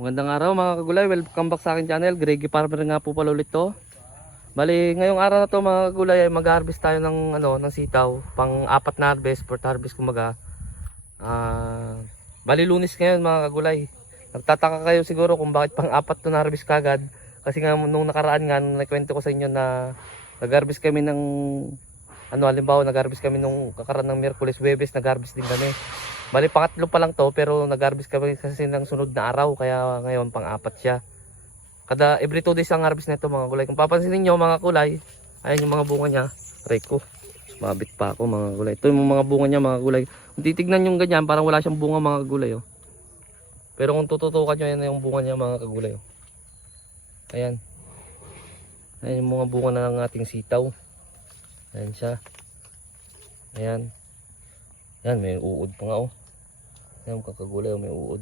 Magandang araw mga kagulay, welcome back sa akin channel. Greggy Farmer nga po pala ulit to. Bali, ngayong araw na to mga kagulay ay mag-harvest tayo ng ng sitaw, pang apat na harvest, fourth harvest kumaga. Bali Lunes ngayon mga kagulay. Nagtataka kayo siguro kung bakit pang apat to na harvest kagad. Kasi nga nung nakaraan nga, nakwento ko sa inyo na nag-harvest kami ng halimbawa nag-harvest kami nung kakaraan ng Miyerkules, Huwebes, nag-harvest din kami. Bali pangatlo pa lang to, pero nag-harvest kami kasi ng sunod na araw, kaya ngayon pang-apat siya. Every 2 days ang harvest nito mga kulay. Kung papansinin niyo mga kulay, ayan yung mga bunga niya. Aray ko, mabit pa ako mga kulay. Ito yung mga bunga niya mga kulay. Kung titignan yung ganyan, parang wala siyang bunga mga kulay oh. Pero kung tututukan niyo, yan yung bunga niya mga kagulay oh. Ayan. Ayan yung mga bunga na ng ating sitaw. Ayan siya. Ayan. Ayan, may uod pa nga oh. Ayan kakagulay oh, may uod.